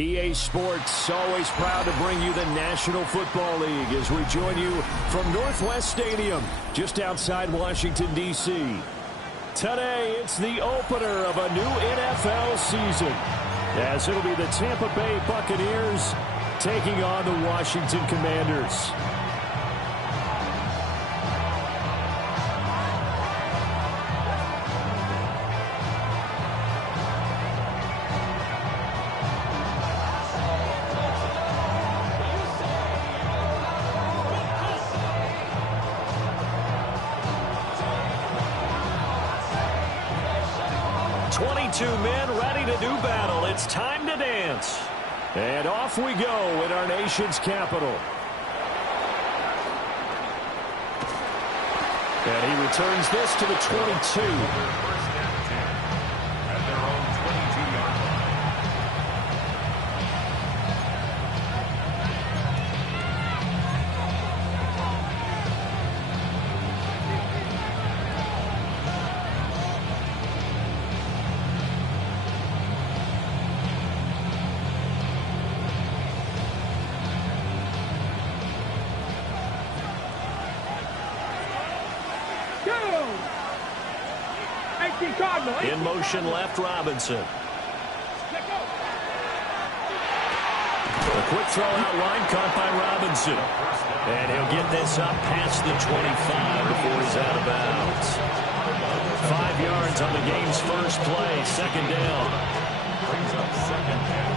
EA Sports, always proud to bring you the National Football League as we join you from Northwest Stadium, just outside Washington, D.C. Today, it's the opener of a new NFL season, as it'll be the Tampa Bay Buccaneers taking on the Washington Commanders. Men ready to do battle. It's time to dance. And off we go in our nation's capital. And he returns this to the 22. In motion left, Robinson. A quick throw out line caught by Robinson. And he'll get this up past the 25 before he's out of bounds. 5 yards on the game's first play, second down. Brings up second down.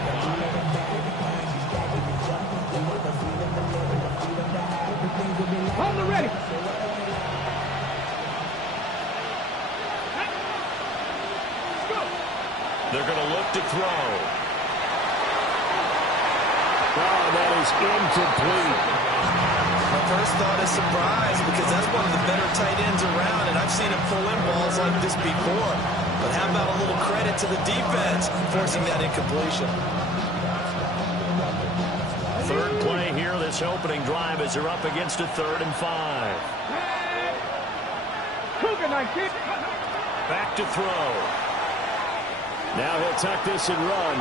Hold it ready. They're going to look to throw. Oh, that is incomplete. My first thought is surprise because that's one of the better tight ends around, and I've seen him pull in balls like this before. But how about a little credit to the defense forcing that incompletion? Third play here, this opening drive as they're up against a 3rd and 5. Back to throw. Now he'll tuck this and run.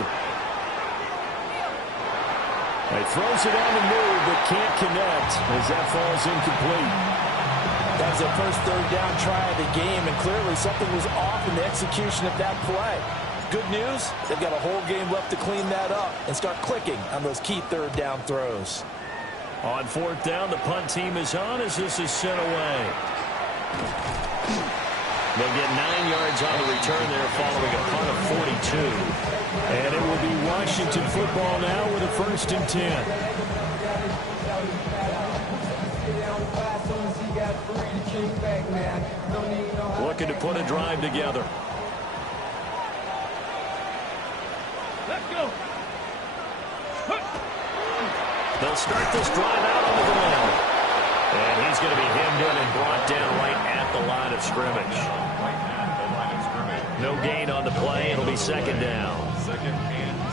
He throws it on the move, but can't connect as that falls incomplete. That was their first 3rd down try of the game, and clearly something was off in the execution of that play. Good news, they've got a whole game left to clean that up and start clicking on those key 3rd down throws. On 4th down, the punt team is on as this is sent away. They'll get 9 yards on the return there following a punt of 42. And it will be Washington football now with a 1st and 10. Looking to put a drive together. Let's go. They'll start this drive out on the ground. And he's going to be hemmed in and brought down right at the line of scrimmage. No gain on the play. It'll be 2nd down.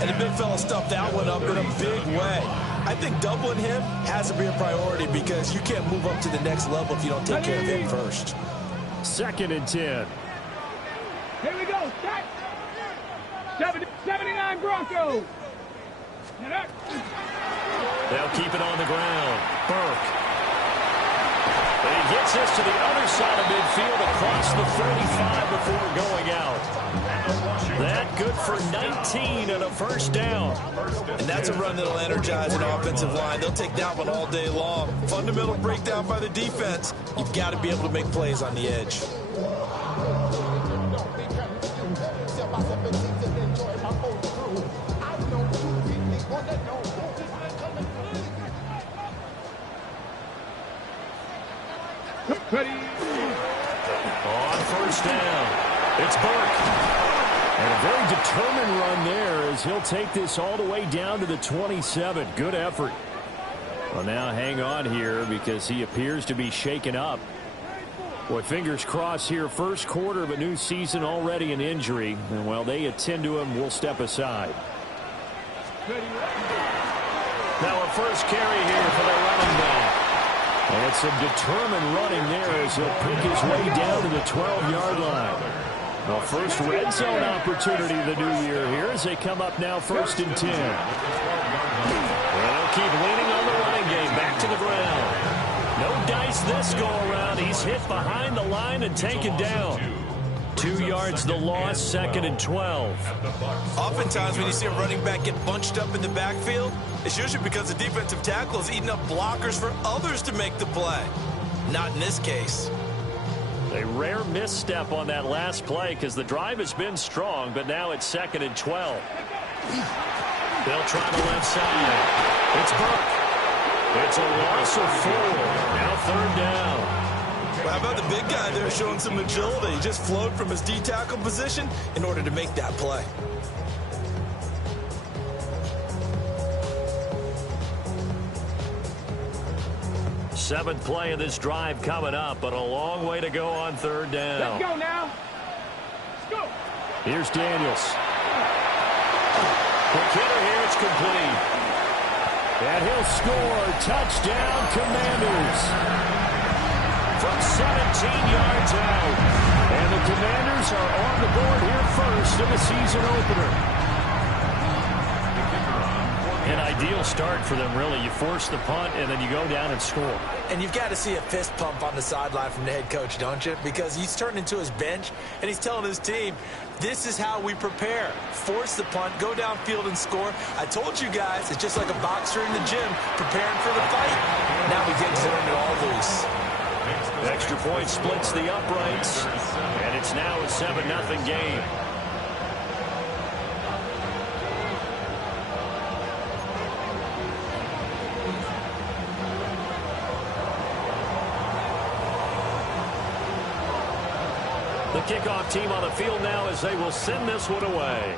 And the big fella stuffed that one up in a big way. I think doubling him has to be a priority because you can't move up to the next level if you don't take care of him first. 2nd and 10. Here we go. 79 Broncos. They'll keep it on the ground. Burke. And he gets this to the other side of midfield across the 35 before going out. That good for 19 and a 1st down. And that's a run that'll energize an offensive line. They'll take that one all day long. Fundamental breakdown by the defense. You've got to be able to make plays on the edge. Ready. On 1st down, it's Burke. And a very determined run there as he'll take this all the way down to the 27. Good effort. Well, now hang on here because he appears to be shaken up. Boy, fingers crossed here. First quarter of a new season, already an injury. And while they attend to him, we'll step aside. Now a first carry here for the running back. And some determined running there as he'll pick his way down to the 12-yard line. Well, first red zone opportunity of the new year here as they come up now 1st and 10. Well, they'll keep leaning on the running game. Back to the ground. No dice this go around. He's hit behind the line and taken down. 2 yards the loss, 2nd and 12. Oftentimes when you see a running back get bunched up in the backfield, it's usually because the defensive tackle is eating up blockers for others to make the play. Not in this case. A rare misstep on that last play because the drive has been strong, but now it's 2nd and 12. They'll try the left side. It's Burke. It's a loss of 4. Now 3rd down. Well, how about the big guy there showing some agility? He just flowed from his D-tackle position in order to make that play. Seventh play of this drive coming up, but a long way to go on 3rd down. Let's go now. Let's go. Here's Daniels. Quick hitter here. It's complete. And he'll score. Touchdown, Commanders. From 17 yards out. And the Commanders are on the board here first in the season opener. An ideal start for them, really. You force the punt, and then you go down and score. And you've got to see a fist pump on the sideline from the head coach, don't you? Because he's turned into his bench, and he's telling his team, this is how we prepare. Force the punt, go downfield and score. I told you guys, it's just like a boxer in the gym preparing for the fight. Now he gets it all loose. Extra point splits the uprights, and it's now a 7-0 game. The kickoff team on the field now as they will send this one away.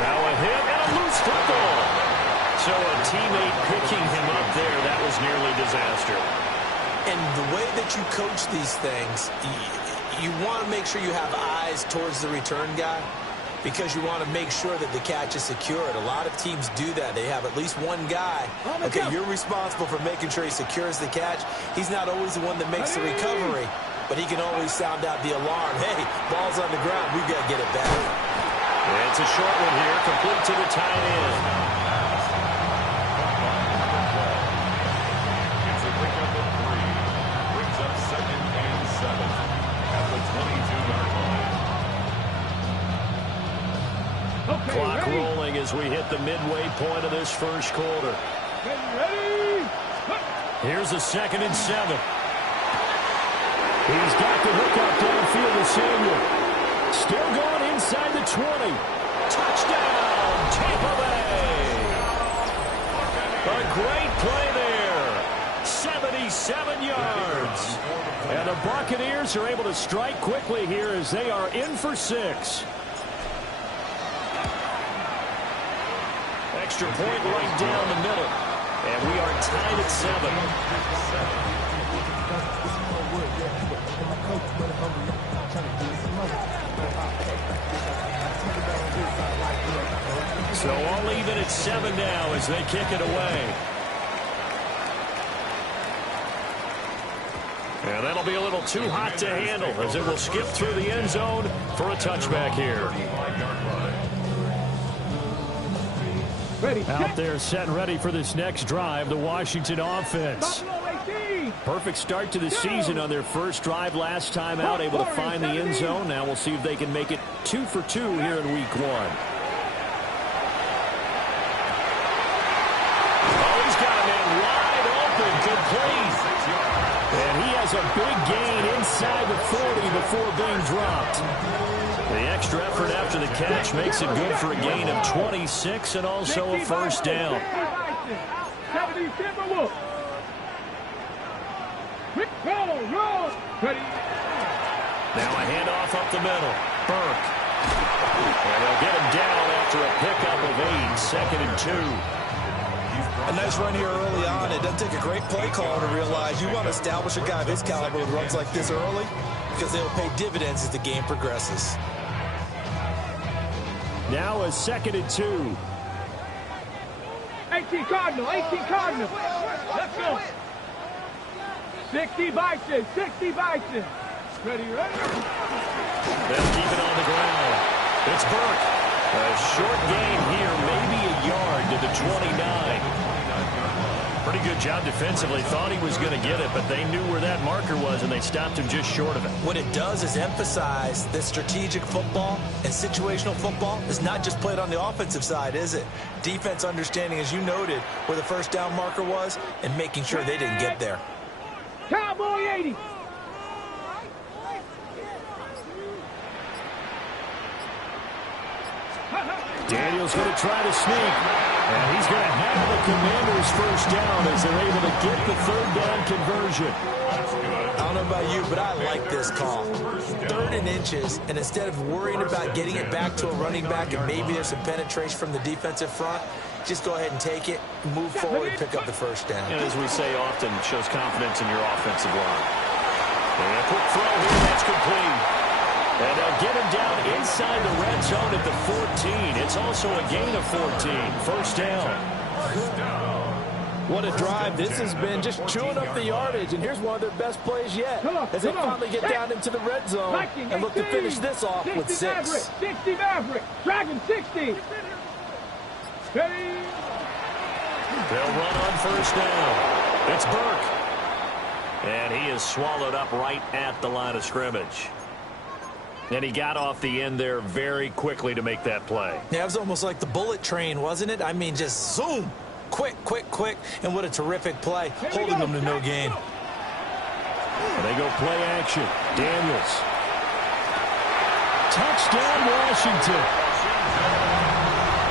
Now a hit and a loose football. So a teammate picking him up there, that was nearly disaster. And the way that you coach these things, you want to make sure you have eyes towards the return guy, because you want to make sure that the catch is secured. A lot of teams do that. They have at least one guy. Okay, you're responsible for making sure he secures the catch. He's not always the one that makes the recovery, but he can always sound out the alarm. Hey, ball's on the ground. We've got to get it back. Yeah, it's a short one here, complete to the tight end. It's a pickup of 3. Brings up 2nd and 7 at the 22-yard line. Okay, Clock ready? rolling as we hit the midway point of this first quarter. Ready? Here's a 2nd and 7. He's got the hook up downfield to Samuel. Still going inside the 20. Touchdown, Tampa Bay. A great play there. 77 yards. And the Buccaneers are able to strike quickly here as they are in for 6. Extra point right down the middle. And we are tied at 7. So all even at 7 now as they kick it away. And that'll be a little too hot to handle as it will skip through the end zone for a touchback here. Ready. Out there set and ready for this next drive, the Washington offense. Perfect start to the season on their first drive last time out, able to find the end zone. Now we'll see if they can make it 2 for 2 here in week 1. Oh, he's got a man wide open, complete. And he has a big gain inside the 40 before being dropped. The extra effort after the catch makes it good for a gain of 26 and also a first down. Now a handoff up the middle. Burke. And they'll get him down after a pickup of 8, 2nd and 2. A nice run here early on. It doesn't take a great play call to realize you want to establish a guy of his caliber with runs like this early, because they'll pay dividends as the game progresses. Now a 2nd and 2. 18 Cardinal, 18 Cardinal. Let's go. 60 Bison, 60 Bison. Ready, ready. They'll keep it on the ground. It's Burke. A short gain here, maybe a yard to the 29. Pretty good job defensively. Thought he was going to get it, but they knew where that marker was, and they stopped him just short of it. What it does is emphasize that strategic football and situational football is not just played on the offensive side, is it? Defense understanding, as you noted, where the first down marker was and making sure they didn't get there. Cowboy 80. Daniel's going to try to sneak, and he's going to have the Commanders first down as they're able to get the third down conversion. I don't know about you, but I like this call. 3rd and inches, and instead of worrying about getting it back to a running back and maybe there's some penetration from the defensive front, just go ahead and take it, move forward, and pick up the first down. And as we say often, shows confidence in your offensive line. And a quick throw here, that's complete. And they'll get him down inside the red zone at the 14. It's also a gain of 14. First down. What a drive this has been, just chewing up the yardage. And here's one of their best plays yet as they finally get down into the red zone and look to finish this off with 6. Maverick, 60 Maverick. Dragon 60. Ready. They'll run on first down. It's Burke. And he is swallowed up right at the line of scrimmage. And he got off the end there very quickly to make that play. Yeah, it was almost like the bullet train, wasn't it? I mean, just zoom. Quick, quick, quick. And what a terrific play, holding them to no gain. And they go play action. Daniels. Touchdown, Washington.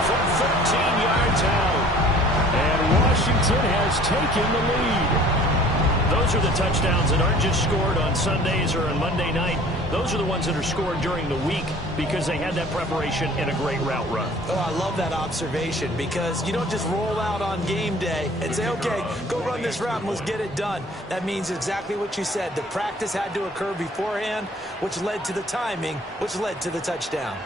From 13 yards out. And Washington has taken the lead. Those are the touchdowns that aren't just scored on Sundays or on Monday night. Those are the ones that are scored during the week because they had that preparation and a great route run. Oh, I love that observation because you don't just roll out on game day and say, okay, go run this route and let's get it done. That means exactly what you said. The practice had to occur beforehand, which led to the timing, which led to the touchdown.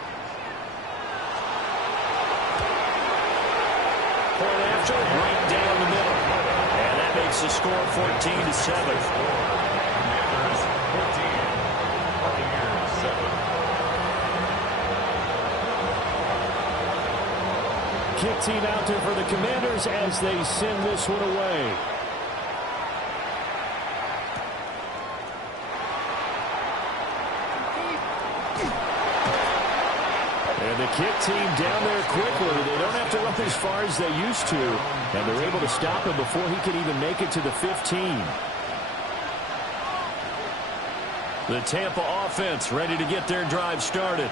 Point after, right down the middle. And that makes the score 14-7. Kick team out there for the Commanders as they send this one away. And the kick team down there quickly. They don't have to run as far as they used to. And they're able to stop him before he could even make it to the 15. The Tampa offense ready to get their drive started.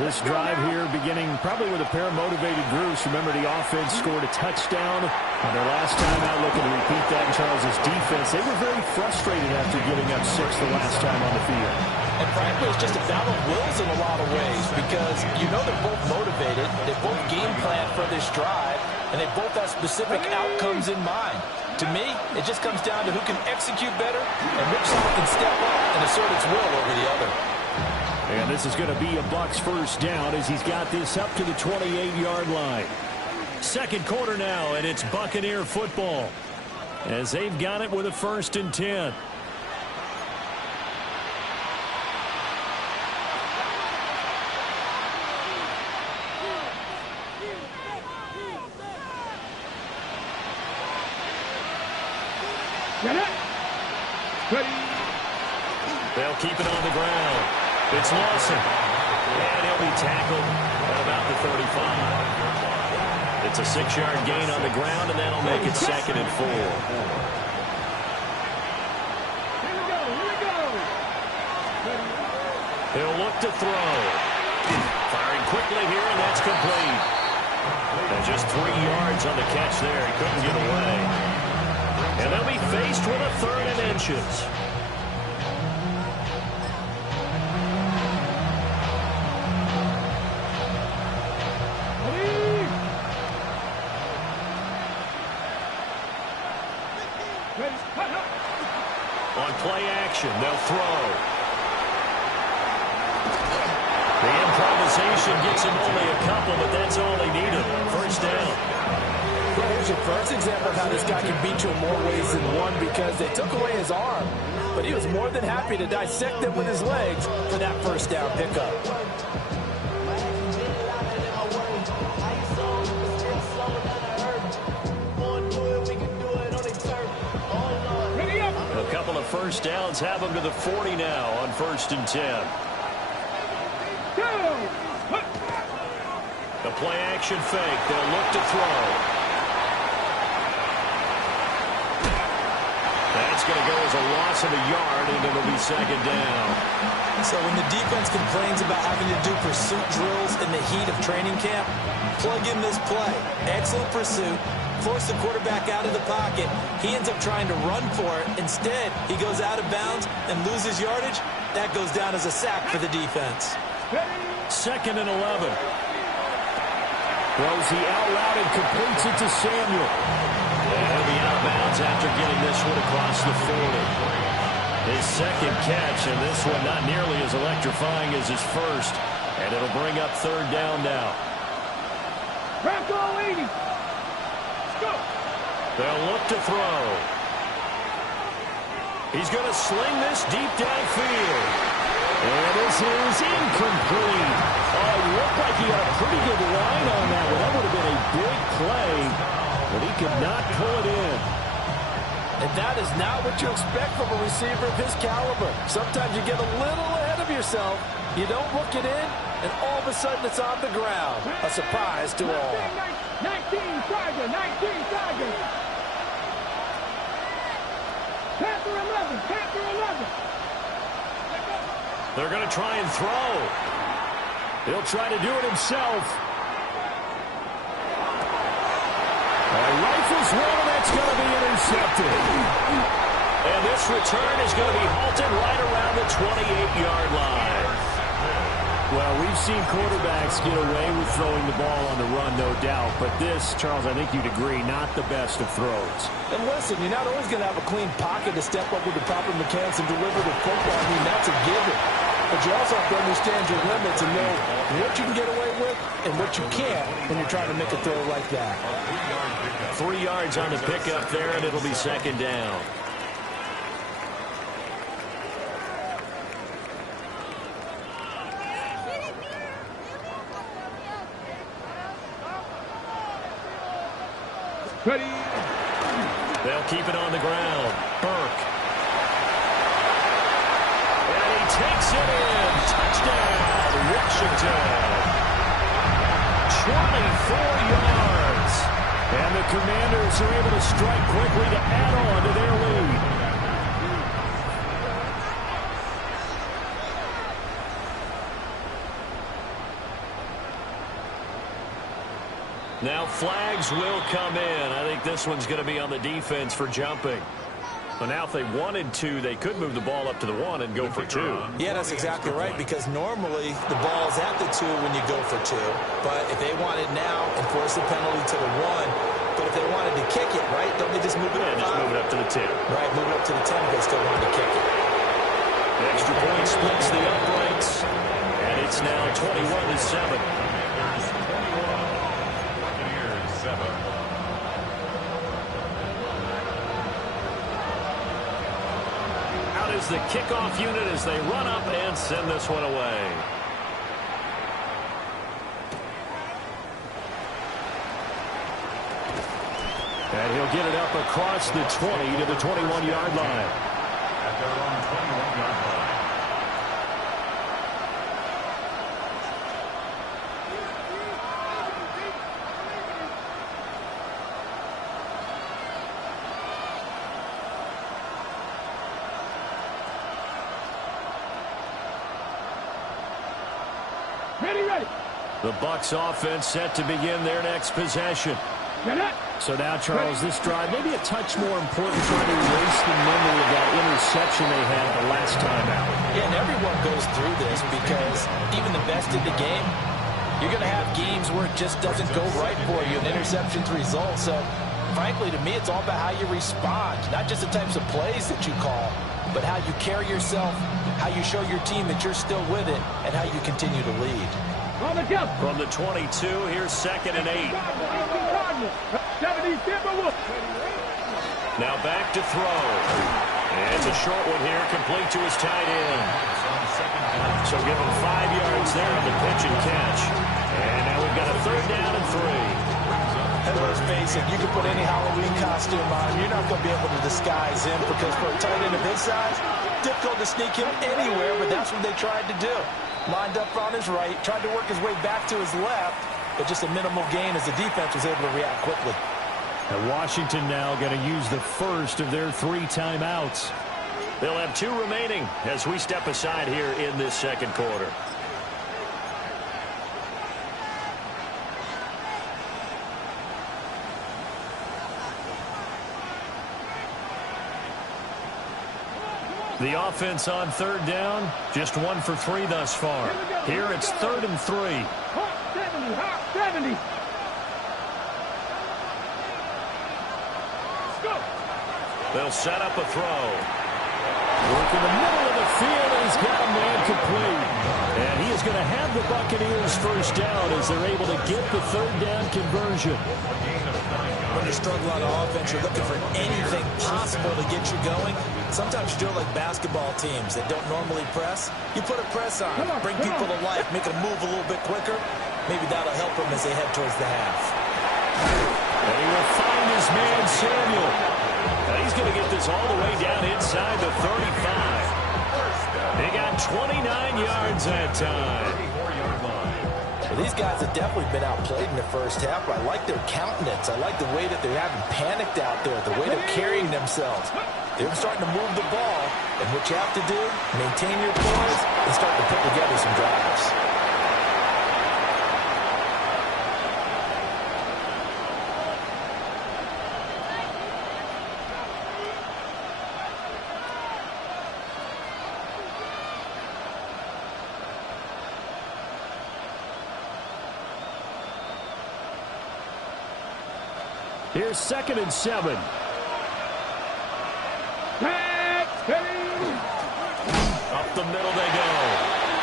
This drive here beginning probably with a pair of motivated groups. Remember, the offense scored a touchdown on their last time out, looking to repeat that in Charles's defense. They were very frustrated after giving up 6 the last time on the field. And frankly, it's just a battle of wills in a lot of ways because you know they're both motivated. They both game plan for this drive, and they both have specific outcomes in mind. To me, it just comes down to who can execute better and which side can step up and assert its will over the other. And this is going to be a Bucs first down as he's got this up to the 28-yard line. Second quarter now, and it's Buccaneer football as they've got it with a 1st and 10. Get it. Ready. They'll keep it on the ground. It's Lawson. And he'll be tackled at about the 35. It's a 6-yard gain on the ground, and that'll make it 2nd and 4. Here we go. Here we go. Ready. He'll look to throw. Firing quickly here, and that's complete. And just 3 yards on the catch there. He couldn't get away. And they'll be faced with a 3rd and inches. On play action, they'll throw. The improvisation gets him only a couple, but that's all he needed. First down. Well, here's your first example of how this guy can beat you in more ways than one because they took away his arm. But he was more than happy to dissect them with his legs for that first down pickup. A couple of first downs have them to the 40 now on 1st and 10. The play action fake. They'll look to throw. That's going to go as a loss of a yard, and it'll be 2nd down. So when the defense complains about having to do pursuit drills in the heat of training camp, plug in this play. Excellent pursuit. Force the quarterback out of the pocket. He ends up trying to run for it. Instead, he goes out of bounds and loses yardage. That goes down as a sack for the defense. 2nd and 11. Throws the out route and completes it to Samuel. And he'll be out of bounds after getting this one across the 40. His second catch, and this one not nearly as electrifying as his first. And it'll bring up 3rd down now. Bronco 80. Let's go. They'll look to throw. He's going to sling this deep downfield. And this is incomplete. Oh, it looked like he had a pretty good line on that one. That would have been a big play, but he could not pull it in. And that is not what you expect from a receiver of his caliber. Sometimes you get a little ahead of yourself. You don't look it in, and all of a sudden it's on the ground. A surprise to all. 19 Tiger, 19 Tiger. Panther 11, Panther 11. They're going to try and throw. He'll try to do it himself. Rifles one, and that's going to be intercepted. And this return is going to be halted right around the 28-yard line. Well, we've seen quarterbacks get away with throwing the ball on the run, no doubt. But this, Charles, I think you'd agree, not the best of throws. And listen, you're not always going to have a clean pocket to step up with the proper mechanics and deliver the football. I mean, that's a given. But you also have to understand your limits and know what you can get away with and what you can't when you're trying to make a throw like that. 3 yards on the pickup there, and it'll be 2nd down. Ready. They'll keep it on the ground. Burke. And he takes it in. Touchdown, Washington. 24 yards. And the Commanders are able to strike quickly to add on to their lead. Now flags will come in. I think this one's going to be on the defense for jumping. But now if they wanted to, they could move the ball up to the 1 and go for 2. Yeah, that's exactly right, because normally the ball is at the 2 when you go for 2. But if they wanted now, enforce the penalty to the 1. But if they wanted to kick it, right, don't they just move it up? Yeah, just move it up to the 10. Right, move it up to the 10 if they still wanted to kick it. The extra point splits the uprights. And it's now 21-7. The kickoff unit as they run up and send this one away. And he'll get it up across the 20 to the 21-yard line. At their own 21-yard line. Ready. The Bucs offense set to begin their next possession. So now, Charles, this drive maybe a touch more important, trying to erase the memory of that interception they had the last time out. Yeah, and everyone goes through this because even the best in the game, you're going to have games where it just doesn't go right for you, and interceptions result. So, frankly, to me, it's all about how you respond, not just the types of plays that you call, but how you carry yourself, how you show your team that you're still with it, and how you continue to lead. From the 22, here's 2nd and 8. 70, Timberwolves. Now back to throw. And it's a short one here, complete to his tight end. So give him 5 yards there on the pitch and catch. And now we've got a 3rd down and 3. And let's face it, you can put any Halloween costume on him. You're not going to be able to disguise him because for a tight end of his size, difficult to sneak him anywhere, but that's what they tried to do. Lined up on his right, tried to work his way back to his left, but just a minimal gain as the defense was able to react quickly. And Washington now going to use the first of their 3 timeouts. They'll have 2 remaining as we step aside here in this second quarter. The offense on 3rd down, just 1 for 3 thus far. Here it's 3rd and 3. Hot 70, hot 70. Let's go. They'll set up a throw. Work in the middle of the field, and he's got a man complete. And he is going to have the Buccaneers first down as they're able to get the 3rd down conversion. When you struggle on offense, you're looking for anything possible to get you going. Sometimes you do it like basketball teams that don't normally press. You put a press on, bring people to life, make them move a little bit quicker. Maybe that'll help them as they head towards the half. And he will find his man, Samuel. And he's going to get this all the way down inside the 35. He got 29 yards that time. Well, these guys have definitely been outplayed in the first half, but I like their countenance. I like the way that they haven't panicked out there, the way they're carrying themselves. They're starting to move the ball, and what you have to do, maintain your poise and start to put together some drives. Here's 2nd and 7. Up the middle they go.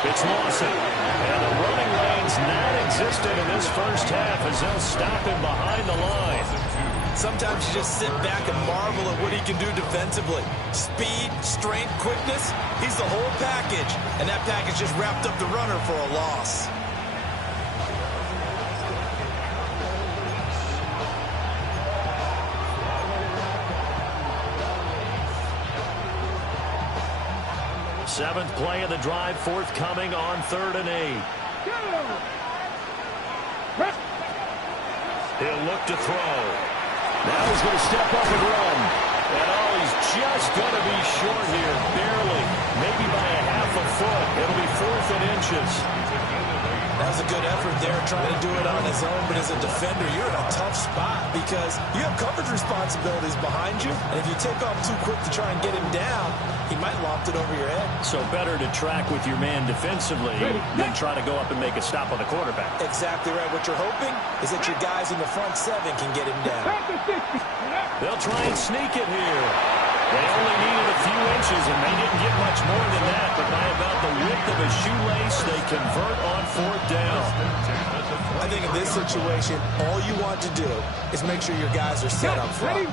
It's Lawson. And the running lane's non-existent in this first half as they'll stop him behind the line. Sometimes you just sit back and marvel at what he can do defensively. Speed, strength, quickness, he's the whole package. And that package just wrapped up the runner for a loss. Seventh play of the drive, forthcoming on 3rd and 8. He'll look to throw. Now he's going to step up and run. And oh, he's just going to be short here, barely. Maybe by a half a foot. It'll be 4th and inches. That was a good effort there, trying to do it on his own, but as a defender, you're in a tough spot because you have coverage responsibilities behind you, and if you take off too quick to try and get him down, he might loft it over your head. So better to track with your man defensively than try to go up and make a stop on the quarterback. Exactly right. What you're hoping is that your guys in the front 7 can get him down. They'll try and sneak it here. They only needed a few inches, and they didn't get much more than that, but by about the width of a shoelace, they convert on 4th down. I think in this situation, all you want to do is make sure your guys are set up front.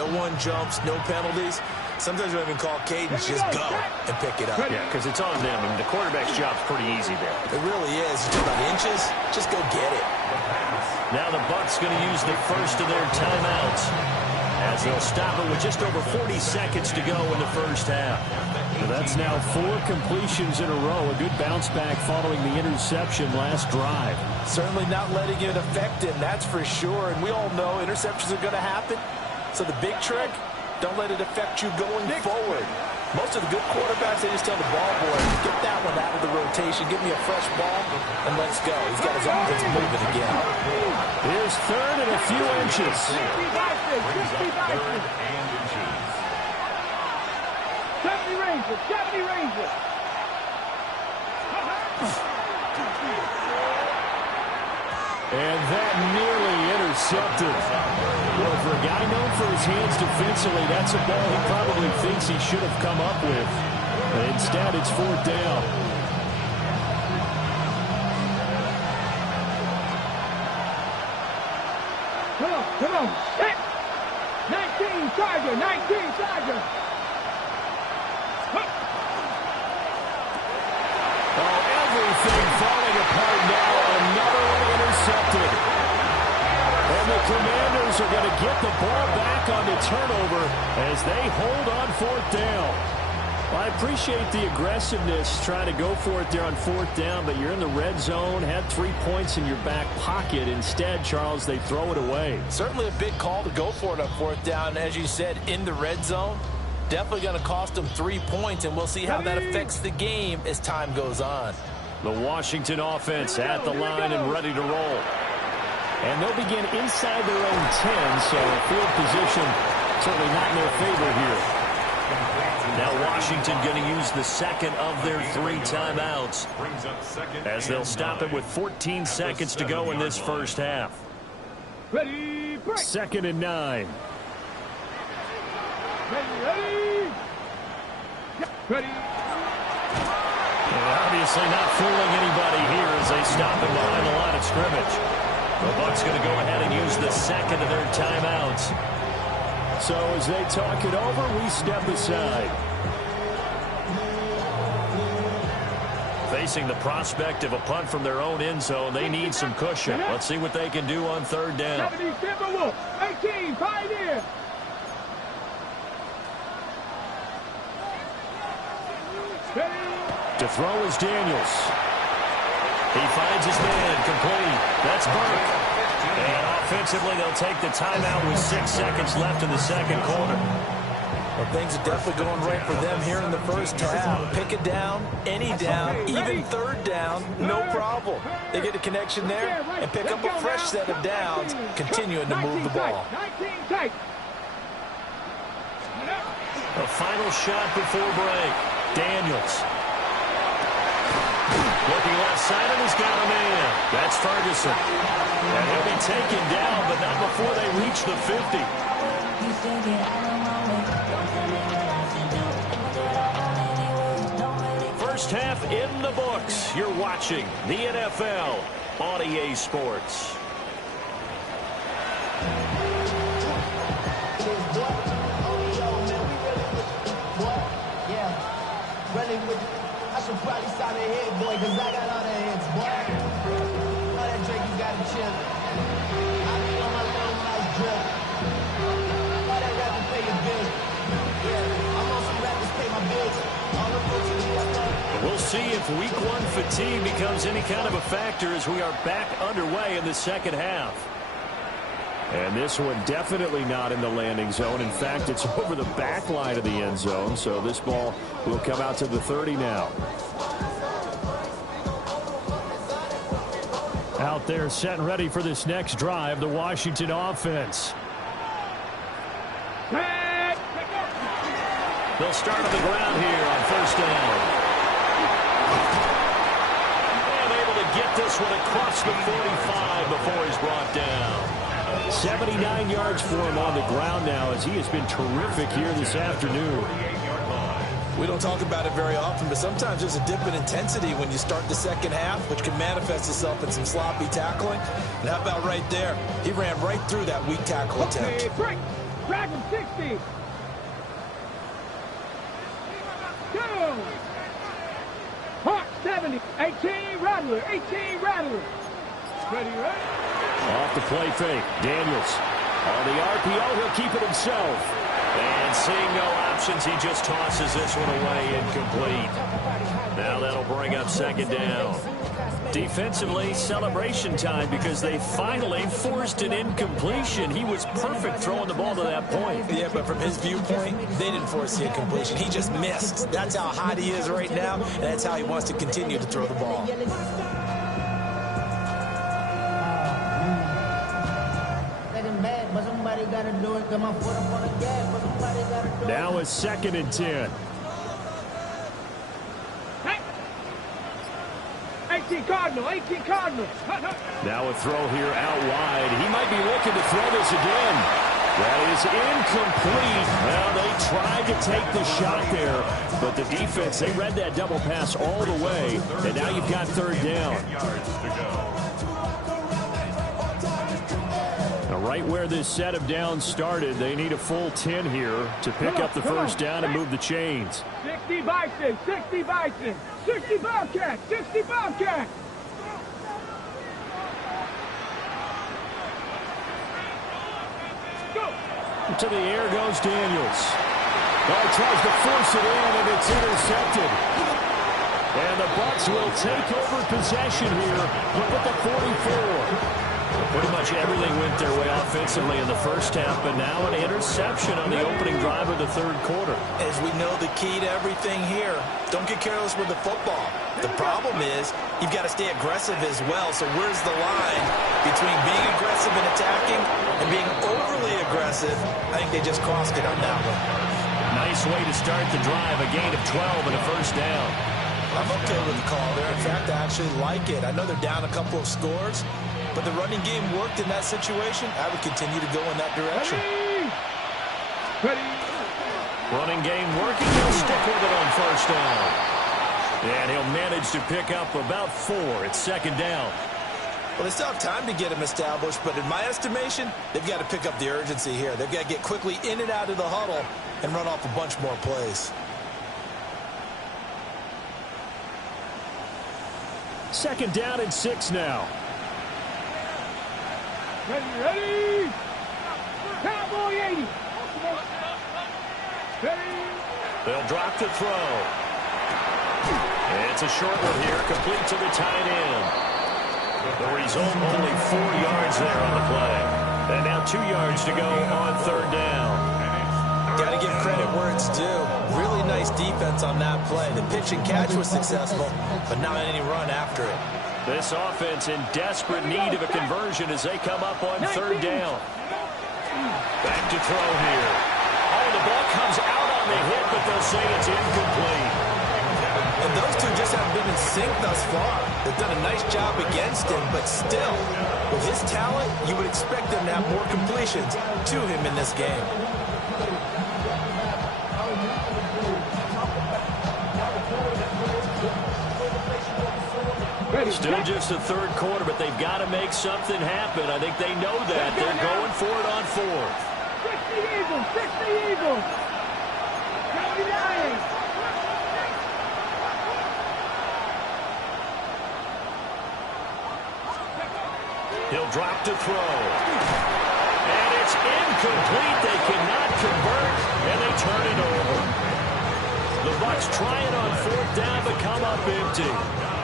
No one jumps, no penalties. Sometimes we don't even call cadence, just go and pick it up. Yeah, because it's on them. I mean, the quarterback's job's pretty easy there. It really is. You talk about inches, just go get it. Now the Bucs going to use the first of their timeouts as they'll stop it with just over 40 seconds to go in the first half. So that's now 4 completions in a row. A good bounce back following the interception last drive. Certainly not letting it affect him, that's for sure. And we all know interceptions are going to happen. So the big trick, don't let it affect you going forward. Most of the good quarterbacks, they just tell the ball boy, get that one out of the rotation, give me a fresh ball, and let's go. He's got his offense moving again. Here's 3rd and a few inches. 70 Rangers, 70 Rangers. And that nearly intercepted. Well, for a guy known for his hands defensively, that's a ball he probably thinks he should have come up with. But instead, it's 4th down. Come on. Set. 19 Charger. 19 Charger. Oh, everything falling apart now. Another one intercepted. And the Commanders are going to get the ball back on the turnover as they hold on 4th down. Well, I appreciate the aggressiveness trying to go for it there on 4th down, but you're in the red zone, had 3 points in your back pocket. Instead, Charles, they throw it away. Certainly a big call to go for it on 4th down. As you said, in the red zone, definitely going to cost them 3 points, and we'll see how that affects the game as time goes on. The Washington offense at the line and ready to roll. And they'll begin inside their own 10, so field position certainly not in their favor here. Now Washington going to use the second of their 3 timeouts as they'll stop it with 14 seconds to go in this first half. Ready, break. 2nd and 9. Ready. Ready. And obviously not fooling anybody here as they stop it behind the line of scrimmage. The Bucs going to go ahead and use the second of their timeouts. So as they talk it over, we step aside. Facing the prospect of a punt from their own end zone, they need some cushion. Let's see what they can do on 3rd down. 70 Timberwolves. 18 Pioneer. To throw is Daniels. He finds his man, complete. That's Burke. And offensively, they'll take the timeout with 6 seconds left in the second quarter. Well, things are definitely going right for them here in the first half. Pick it down, any down, even 3rd down, no problem. They get a connection there and pick up a fresh set of downs, continuing to move the ball. A final shot before break. Daniels. Looking left side, and he's got a man. That's Ferguson. And he'll be taken down, but not before they reach the 50. First half in the books. You're watching the NFL on EA Sports. I should probably sign a hit, boy, because I got all the hits, boy. All that Drake, you got to chill. I be on my little nice drip. All that rapping pay your bills. Yeah, I'm on some rappers pay my bills. All the folks in the We'll see if week 1 fatigue becomes any kind of a factor as we are back underway in the second half. And this one definitely not in the landing zone. In fact, it's over the back line of the end zone. So this ball will come out to the 30 now. Out there set and ready for this next drive, the Washington offense. They'll start on the ground here on 1st down. And able to get this one across the 45 before he's brought down. 79 yards for him on the ground now as he has been terrific here this afternoon. We don't talk about it very often, but sometimes there's a dip in intensity when you start the second half, which can manifest itself in some sloppy tackling. And how about right there? He ran right through that weak tackle attempt. Break. Drag him 60. Go. Hawk 70. 18 Rattler. 18 Rattler. Ready, ready. Off the play fake. Daniels. On the RPO, he'll keep it himself. And seeing no options, he just tosses this one away incomplete. Now that'll bring up 2nd down. Defensively, celebration time because they finally forced an incompletion. He was perfect throwing the ball to that point. Yeah, but from his viewpoint, they didn't force the incompletion. He just missed. That's how hot he is right now, and that's how he wants to continue to throw the ball. Now a 2nd and 10. 18 Cardinal. 18 Cardinal. Now a throw here out wide. He might be looking to throw this again. That is incomplete. Well, they tried to take the shot there, but the defense, they read that double pass all the way, and now you've got 3rd down. Now Right where this set of downs started, they need a full 10 here to pick up the first down and move the chains. 60 Bison, 60 Bison, 60 Bobcats, 60 Bobcats. To the air goes Daniels. Oh, tries to force it in, and it's intercepted. And the Bucs will take over possession here at the 44. Pretty much everything went their way offensively in the first half, but now an interception on the opening drive of the third quarter. As we know, the key to everything here, don't get careless with the football. The problem is you've got to stay aggressive as well. So where's the line between being aggressive and attacking and being overly aggressive? I think they just crossed it on that one. Nice way to start the drive, a gain of 12 and a first down. I'm okay with the call there. In fact, I actually like it. I know they're down a couple of scores, but the running game worked in that situation. I would continue to go in that direction. Ready. Running game working. He'll stick with it on first down. And he'll manage to pick up about 4. It's second down. Well, they still have time to get him established, but in my estimation, they've got to pick up the urgency here. They've got to get quickly in and out of the huddle and run off a bunch more plays. Second down and 6 now. Ready. Cowboy 80. Ready. They'll drop the throw. It's a short one here, complete to the tight end. The result, only 4 yards there on the play. And now 2 yards to go on third down. Got to give credit where it's due. Really nice defense on that play. The pitch and catch was successful, but not any run after it. This offense in desperate need of a conversion as they come up on third down. Back to throw here. Oh, the ball comes out on the hit, but they'll say it's incomplete. And those two just haven't been in sync thus far. They've done a nice job against him, but still, with his talent, you would expect them to have more completions to him in this game. Still just the third quarter, but they've got to make something happen. I think they know that. They're going for it on fourth. 60 Eagles, 60 Eagles. 79. He'll drop to throw. And it's incomplete. They cannot convert, and they turn it over. The Bucs try it on fourth down, but come up empty.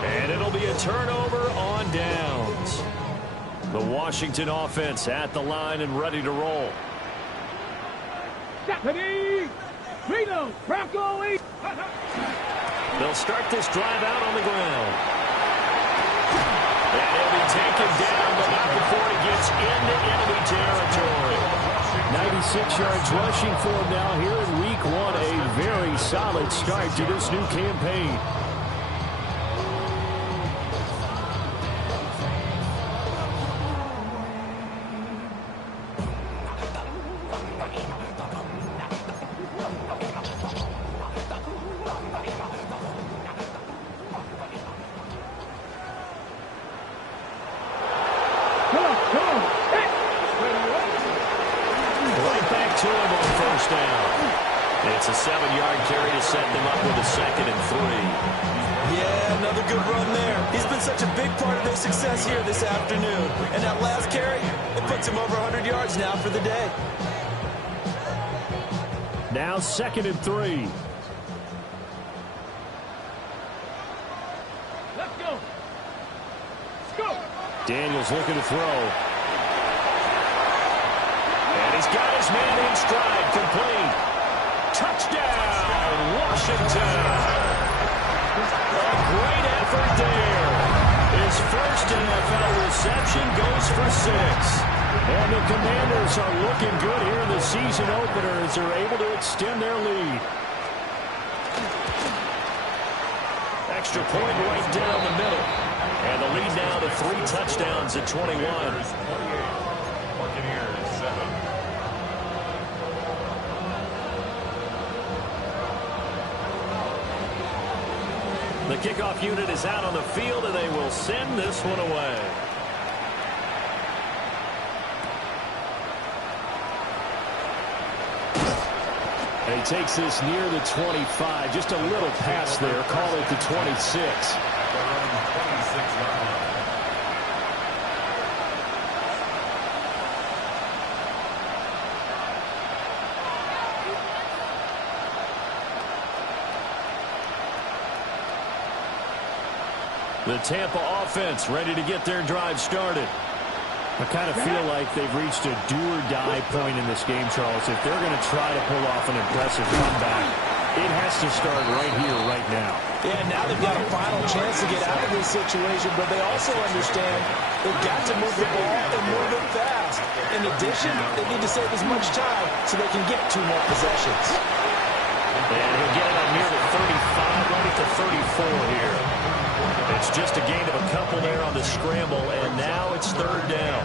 And it'll be a turnover on downs. The Washington offense at the line and ready to roll. Stephanie. Reno. Bronco. They'll start this drive out on the ground. And he'll be taken down, but not before he gets into enemy territory. 96 yards rushing for him now here in week 1. A very solid start to this new campaign. It's a 7-yard carry to set them up with a 2nd and 3. Yeah, another good run there. He's been such a big part of their success here this afternoon. And that last carry, it puts him over 100 yards now for the day. Now 2nd and 3. Let's go. Let's go. Daniels looking to throw. And he's got his man in stride, complete. Touchdown, Washington. A great effort there. His first NFL reception goes for 6. And the Commanders are looking good here in the season opener as they're able to extend their lead. Extra point right down the middle. And the lead now to 3 touchdowns at 21. Buccaneers 7. The kickoff unit is out on the field, and they will send this one away. He takes this near the 25. Just a little pass there. Call it the 26. The Tampa offense ready to get their drive started. I kind of feel like they've reached a do-or-die point in this game, Charles. If they're going to try to pull off an impressive comeback, it has to start right here, right now. Yeah, now they've got a final chance to get out of this situation, but they also understand they've got to move the ball and move it fast. In addition, they need to save as much time so they can get 2 more possessions. And he'll get it up near the 35, right at the 34 here. It's just a gain of a couple there on the scramble, and now it's 3rd down.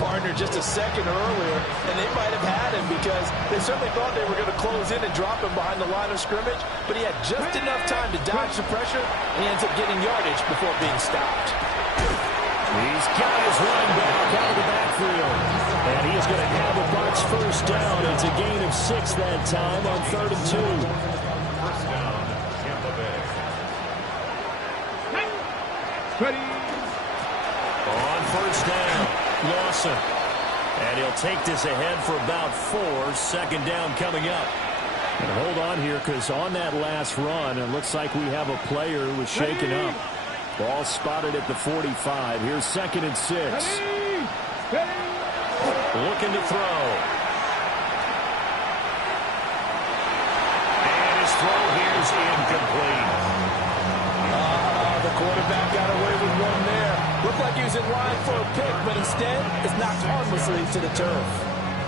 Partner just a second earlier, and they might have had him because they certainly thought they were going to close in and drop him behind the line of scrimmage, but he had just enough time to dodge the pressure, and he ends up getting yardage before being stopped. He's got his running back out of the backfield, and he is going to have the Bucs 1st down. It's a gain of 6 that time on 3rd and 2. First down, Tampa Bay. Ready. On 1st down, Lawson. And he'll take this ahead for about 4. 2nd down coming up. And hold on here, because on that last run, it looks like we have a player who was shaken up. Ball spotted at the 45. Here's 2nd and 6. Looking to throw. And his throw here is incomplete. The quarterback got away with one there. Looked like he was in line for a pick, but instead, it's knocked harmlessly to the turf.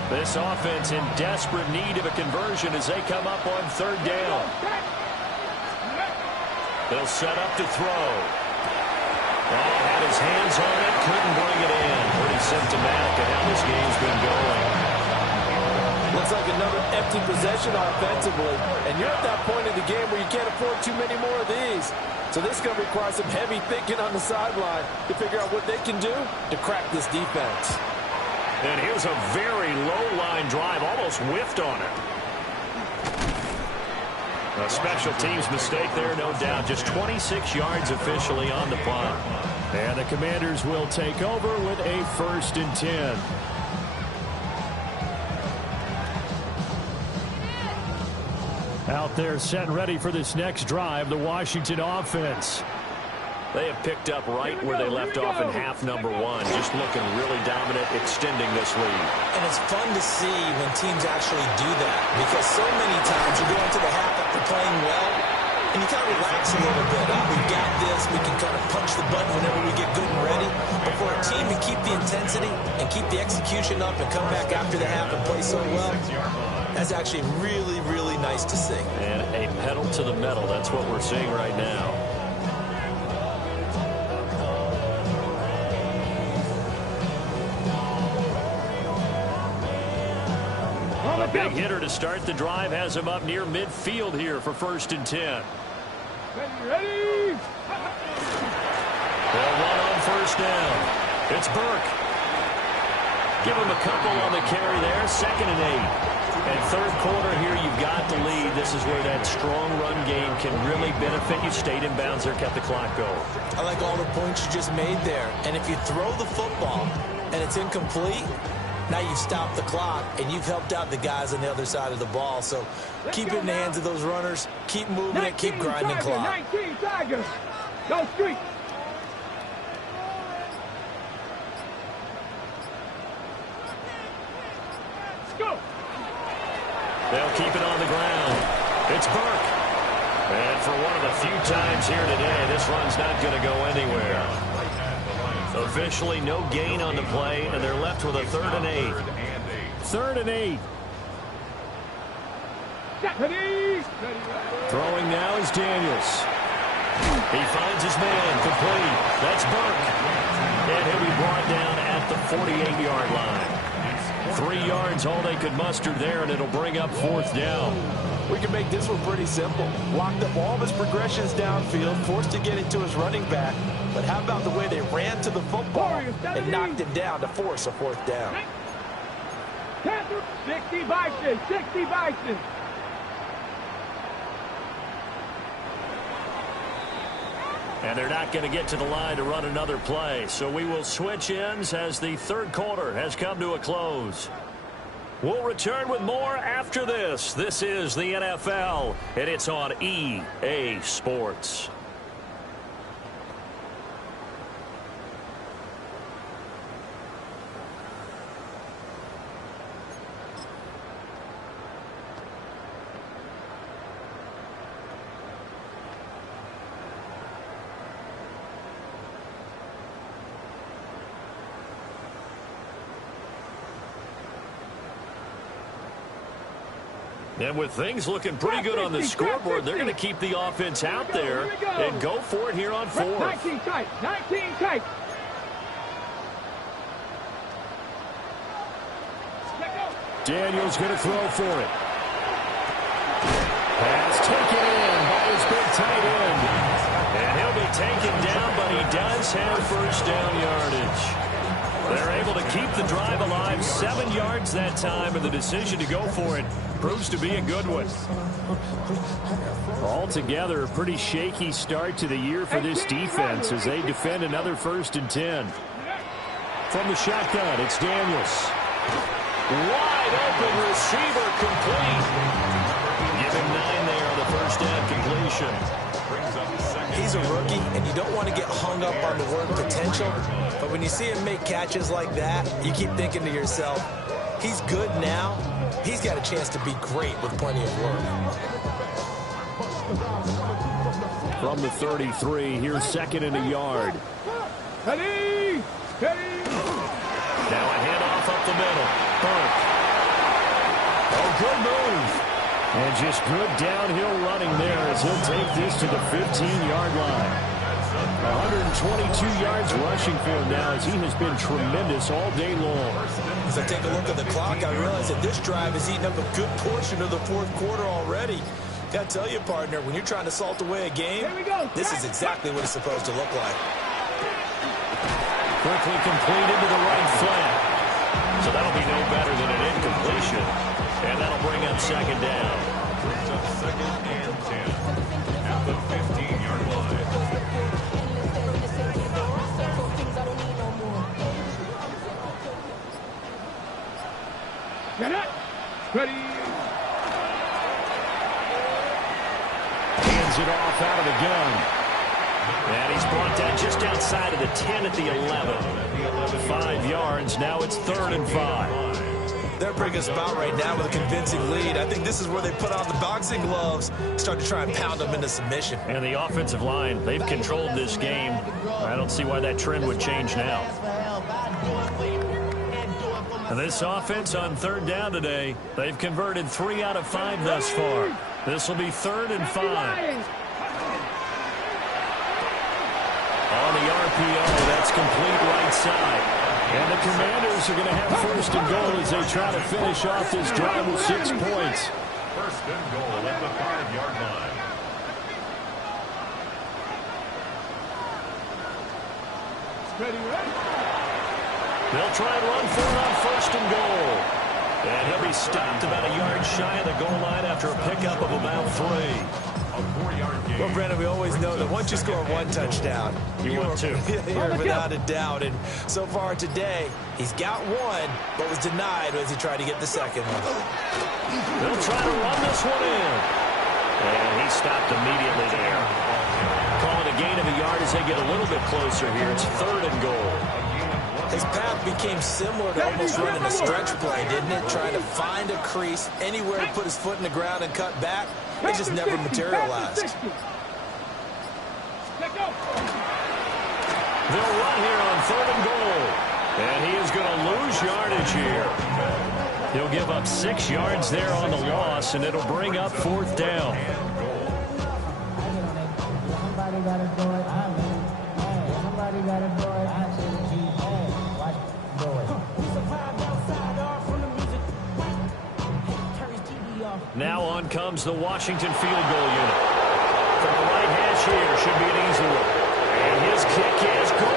This offense in desperate need of a conversion as they come up on 3rd down. They'll set up to throw. Oh, had his hands on it, couldn't bring it in. Pretty symptomatic of how this game's been going. Looks like another empty possession offensively, and you're at that point in the game where you can't afford too many more of these. So this is going to require some heavy thinking on the sideline to figure out what they can do to crack this defense. And here's a very low-line drive, almost whiffed on it. A special teams mistake there, no doubt. Just 26 yards officially on the punt. And the Commanders will take over with a 1st and 10. Out there set and ready for this next drive, the Washington offense. They have picked up right where they left off in half number 1. Just looking really dominant, extending this lead. And it's fun to see when teams actually do that, because so many times you go into the half after playing well, and you kind of relax a little bit. We've got this. We can kind of punch the button whenever we get good and ready. But for a team to keep the intensity and keep the execution up and come back after the half and play so well, that's actually really, really nice to see. And a pedal to the metal. That's what we're seeing right now. A big hitter to start the drive has him up near midfield here for 1st and 10. Ready. They'll run on 1st down. It's Burke. Give him a couple on the carry there. 2nd and 8. And 3rd quarter here, you've got the lead. This is where that strong run game can really benefit you. Stayed in bounds there, kept the clock going. I like all the points you just made there. And if you throw the football and it's incomplete, now you've stopped the clock and you've helped out the guys on the other side of the ball. So keep it in the hands of those runners. Keep moving it. Keep grinding clock. 19 Tigers. Go Street. Let's go. They'll keep it on the ground. It's Burke. And for one of the few times here today, this run's not going to go anywhere. Officially no gain on the play, and they're left with a 3rd and 8. 3rd and 8. Throwing now is Daniels. He finds his man, complete. That's Burke. And he'll be brought down at the 48-yard line. 3 yards, all they could muster there, and it'll bring up 4th down. We can make this one pretty simple. Locked up all of his progressions downfield, forced to get it to his running back. But how about the way they ran to the football and knocked him down to force a 4th down? 60 Bison, 60 Bison. And they're not going to get to the line to run another play. So we will switch ends as the third quarter has come to a close. We'll return with more after this. This is the NFL, and it's on EA Sports. And with things looking pretty good on the scoreboard, they're going to keep the offense out there and go for it here on fourth. 19 tight, 19 tight. Daniel's going to throw for it. Pass taken in by his big tight end. And he'll be taken down, but he does have first down yardage. They're able to keep the drive alive, 7 yards that time, and the decision to go for it proves to be a good one. Altogether, a pretty shaky start to the year for this defense as they defend another 1st and 10. From the shotgun, it's Daniels. Wide open receiver complete. Give him 9 there on the first down completion. He's a rookie, and you don't want to get hung up on the word potential. But when you see him make catches like that, you keep thinking to yourself, he's good now. He's got a chance to be great with plenty of work. From the 33, here's 2nd and a yard. Ready, ready. Now a handoff up the middle. Burke. Oh, good move. And just good downhill running there as he'll take this to the 15-yard line. 122 yards rushing for him now as he has been tremendous all day long. As I take a look at the clock, I realize that this drive has eaten up a good portion of the fourth quarter already. Got to tell you, partner, when you're trying to salt away a game, this is exactly what it's supposed to look like. Quickly completed to the right flat. So that'll be no better than an incompletion. And that'll bring up 2nd down. Brings up 2nd and 10 at the 15-yard line. Get it. Ready. Hands it off out of the gun. And he's brought down just outside of the 10 at the 11. 5 yards. Now it's 3rd and 5. They're bringing us about right now with a convincing lead. I think this is where they put on the boxing gloves, start to try and pound them into submission. And the offensive line, they've controlled this game. I don't see why that trend would change now. And this offense on 3rd down today, they've converted 3 out of 5 thus far. This will be 3rd and 5. On the RPO, that's complete right side. And the Commanders are going to have 1st and goal as they try to finish off this drive with 6 points. 1st and goal at the 5-yard line. Ready, ready. They'll try and run for it on 1st and goal. And he'll be stopped about a yard shy of the goal line after a pickup of about 3. A 4-yard gain. Well, Brandon, we always know that once you score 1 touchdown, You want 2. You're without a doubt. And so far today, he's got 1, but was denied as he tried to get the 2nd one. They'll try to run this one in. And he stopped immediately there. Call it a gain of a yard as they get a little bit closer here. It's 3rd and goal. His path became similar to almost running a stretch play, didn't it? Trying to find a crease, anywhere to put his foot in the ground and cut back. It just never materialized. They'll run here on 3rd and goal. And he is going to lose yardage here. He'll give up 6 yards there on the loss, and it'll bring up 4th down. Now on comes the Washington field goal unit. From the right hash here, should be an easy one. And his kick is good.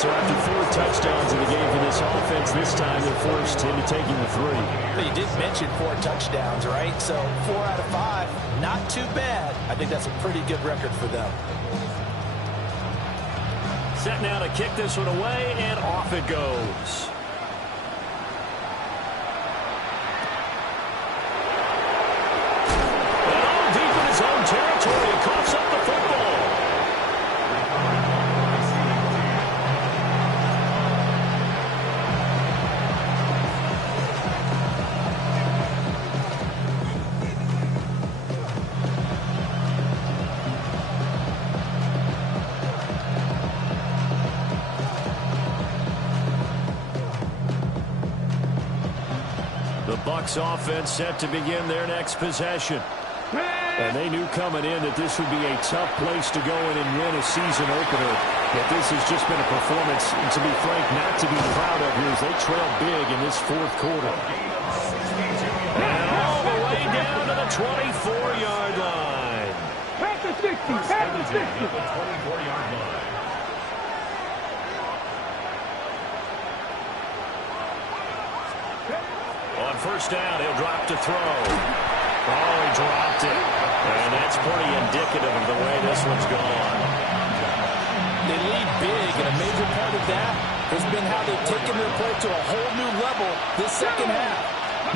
So after 4 touchdowns in the game for this offense, this time they're forced into taking the 3. But you did mention 4 touchdowns, right? So 4 out of 5, not too bad. I think that's a pretty good record for them. Set now to kick this one away, and off it goes. And all deep in his own territory, he coughs up the football. The Bucs offense set to begin their next possession. And they knew coming in that this would be a tough place to go in and win a season opener. But this has just been a performance, and to be frank, not to be proud of here as they trail big in this 4th quarter. And all the way down to the 24-yard line. At the 60, at the 60. The 24-yard line. On first down, he'll drop to throw. Oh, he dropped it. And that's pretty indicative of the way this one's gone. They lead big, and a major part of that has been how they've taken their play to a whole new level this second half.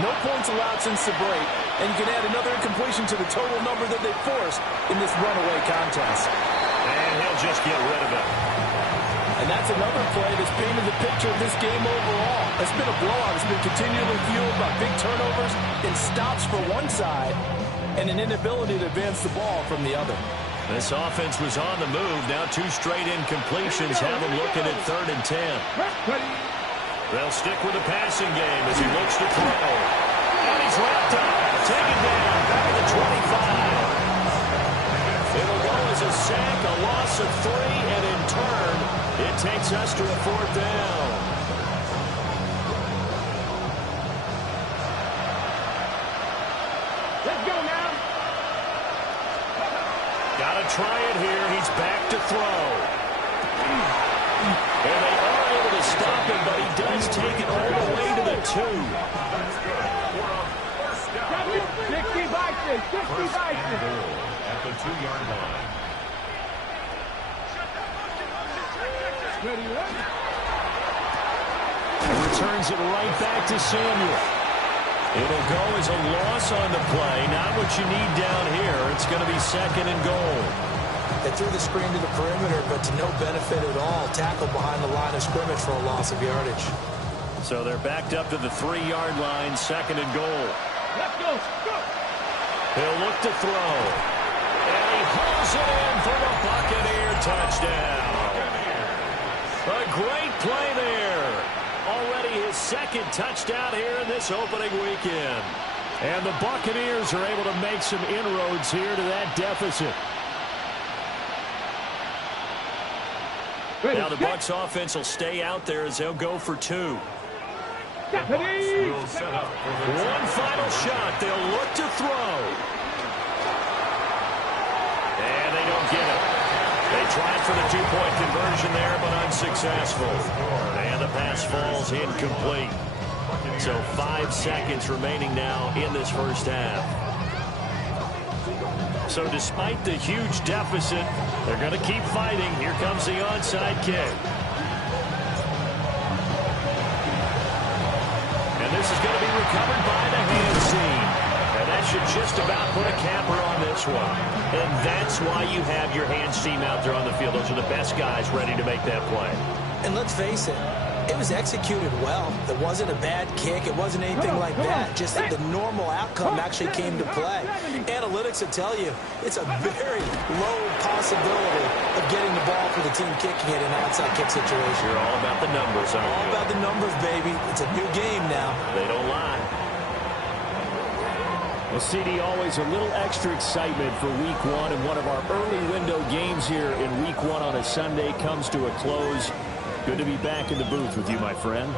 No points allowed since the break, and you can add another incompletion to the total number that they forced in this runaway contest. And he'll just get rid of it. And that's another play that's painted the picture of this game overall. It's been a blowout. It's been continually fueled by big turnovers and stops for one side and an inability to advance the ball from the other. This offense was on the move. Now 2 straight incompletions have them looking at 3rd and 10. They'll stick with the passing game as he looks to throw. And he's wrapped up. Taken down. Back at the 25. It'll go as a sack, a loss of 3, and in turn, it takes us to a 4th down. Let's go now. Got to try it here. He's back to throw. And they are able to stop him, but he does take it all the way to the 2. 60 Bison, 60 Bison. At the 2-yard line. Ready, ready. And returns it right back to Samuel. It'll go as a loss on the play. Not what you need down here. It's going to be 2nd and goal. They threw the screen to the perimeter, but to no benefit at all. Tackled behind the line of scrimmage for a loss of yardage. So they're backed up to the 3-yard line, 2nd and goal. Let's go, go. He'll look to throw. And he hauls it in for the Buccaneer touchdown. A great play there. Already his 2nd touchdown here in this opening weekend. And the Buccaneers are able to make some inroads here to that deficit. Now the Bucs offense will stay out there as they'll go for 2. Will set up for the One final shot. They'll look to throw. And they don't get it. They tried for the 2-point conversion there, but unsuccessful. And the pass falls incomplete. So 5 seconds remaining now in this first half. So despite the huge deficit, they're going to keep fighting. Here comes the onside kick. And this is going to be recovered by the hand seam. And that should just about put a capper on this one. And that's why you have your hands team out there on the field. Those are the best guys ready to make that play. And let's face it, it was executed well. It wasn't a bad kick. It wasn't anything like that. Just that the normal outcome actually came to play. Analytics will tell you it's a very low possibility of getting the ball for the team kicking it in an onside kick situation. You're all about the numbers, aren't you? All about the numbers, baby. It's a new game now. They don't lie. Well, CD, always a little extra excitement for Week 1, and one of our early window games here in Week 1 on a Sunday comes to a close. Good to be back in the booth with you, my friend.